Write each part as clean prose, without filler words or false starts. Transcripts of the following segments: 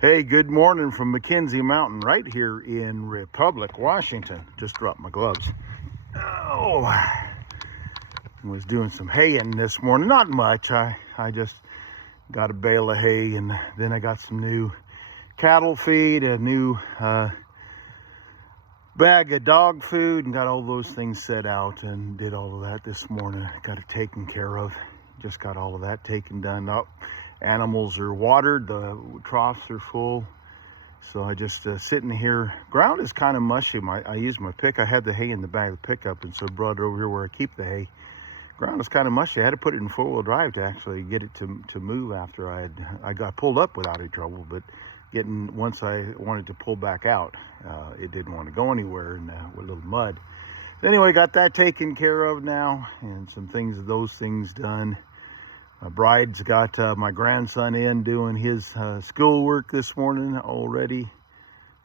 Hey, good morning from McKenzie Mountain right here in Republic, Washington. Just dropped my gloves. Oh, was doing some haying this morning. Not much. I just got a bale of hay, and then I got some new cattle feed, a new bag of dog food, and got all those things set out and did all of that this morning. Got it taken care of. Just got all of that done up. Animals are watered, the troughs are full. So I just sitting here. Ground is kind of mushy. I used my pick. I had the hay in the back of the pickup, and so brought it over here where I keep the hay. Ground is kind of mushy. I had to put it in four-wheel drive to actually get it to move after I got pulled up without any trouble. But once I wanted to pull back out, it didn't want to go anywhere, and with a little mud. Anyway, got that taken care of now, and those things done. My bride's got my grandson in doing his schoolwork this morning already,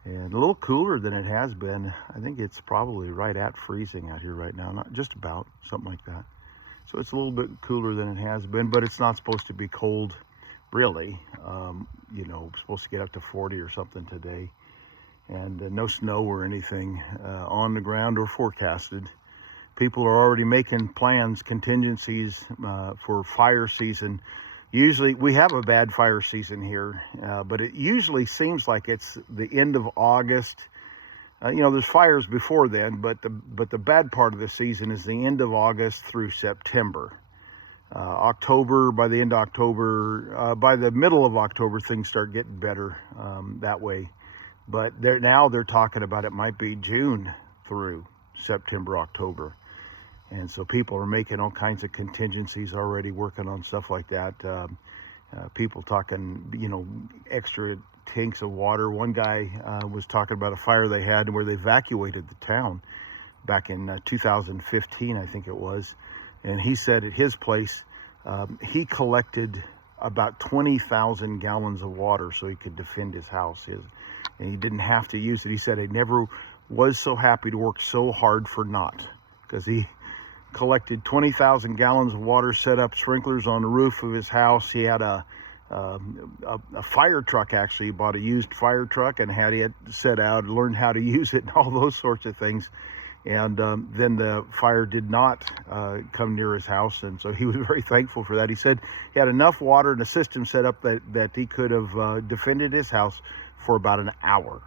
and a little cooler than it has been. I think it's probably right at freezing out here right now, not just about, something like that. So it's a little bit cooler than it has been, but it's not supposed to be cold, really. Supposed to get up to 40 or something today, and no snow or anything on the ground or forecasted. People are already making plans, contingencies for fire season. Usually, we have a bad fire season here, but it usually seems like it's the end of August. There's fires before then, but the bad part of the season is the end of August through September. October, by the end of October, by the middle of October, things start getting better that way. But they're talking about it might be June through September, October. And so people are making all kinds of contingencies already, working on stuff like that. People talking, extra tanks of water. One guy was talking about a fire they had where they evacuated the town back in 2015, I think it was. And he said at his place, he collected about 20,000 gallons of water so he could defend his house. And he didn't have to use it. He said he never was so happy to work so hard for naught, because he collected 20,000 gallons of water, set up sprinklers on the roof of his house. He had a fire truck, actually. He bought a used fire truck and had it set out, learned how to use it and all those sorts of things. And then the fire did not come near his house, and so he was very thankful for that. He said he had enough water and a system set up that he could have defended his house for about an hour.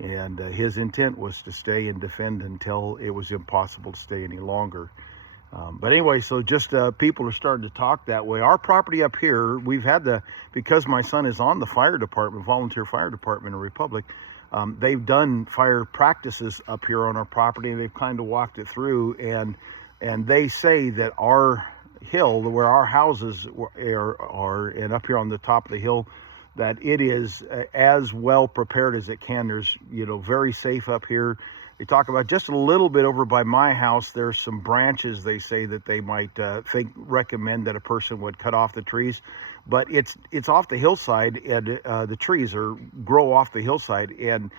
And his intent was to stay and defend until it was impossible to stay any longer. But anyway, so just people are starting to talk that way. Our property up here, we've had because my son is on the fire department, volunteer fire department in Republic, they've done fire practices up here on our property, and they've kind of walked it through. And they say that our hill, where our houses are, and up here on the top of the hill, that it is as well prepared as it can. There's, very safe up here. They talk about just a little bit over by my house, there's some branches they say that they might recommend that a person would cut off the trees. But it's off the hillside, and the trees grow off the hillside. And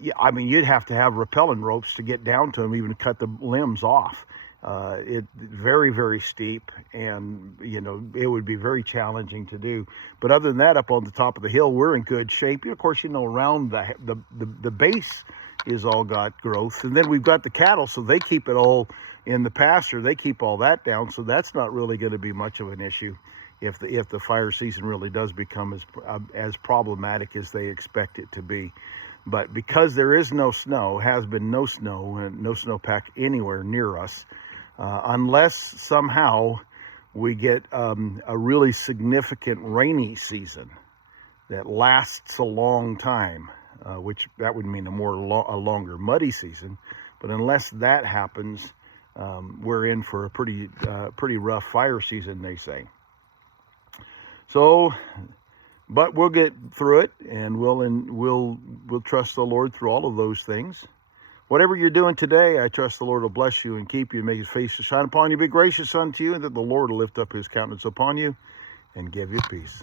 you'd have to have rappelling ropes to get down to them, even to cut the limbs off. It's very, very steep, and it would be very challenging to do. But other than that, up on the top of the hill, we're in good shape. Of course, around the base is all got growth, and then we've got the cattle, so they keep it all in the pasture. They keep all that down, so that's not really going to be much of an issue if the fire season really does become as problematic as they expect it to be. But because there is no snow, has been no snow, and no snowpack anywhere near us, unless somehow we get a really significant rainy season that lasts a long time, which that would mean a longer muddy season. But unless that happens, we're in for a pretty rough fire season, they say. So, but we'll get through it, and we'll trust the Lord through all of those things. Whatever you're doing today, I trust the Lord will bless you and keep you, and make his face to shine upon you, be gracious unto you, and that the Lord will lift up his countenance upon you and give you peace.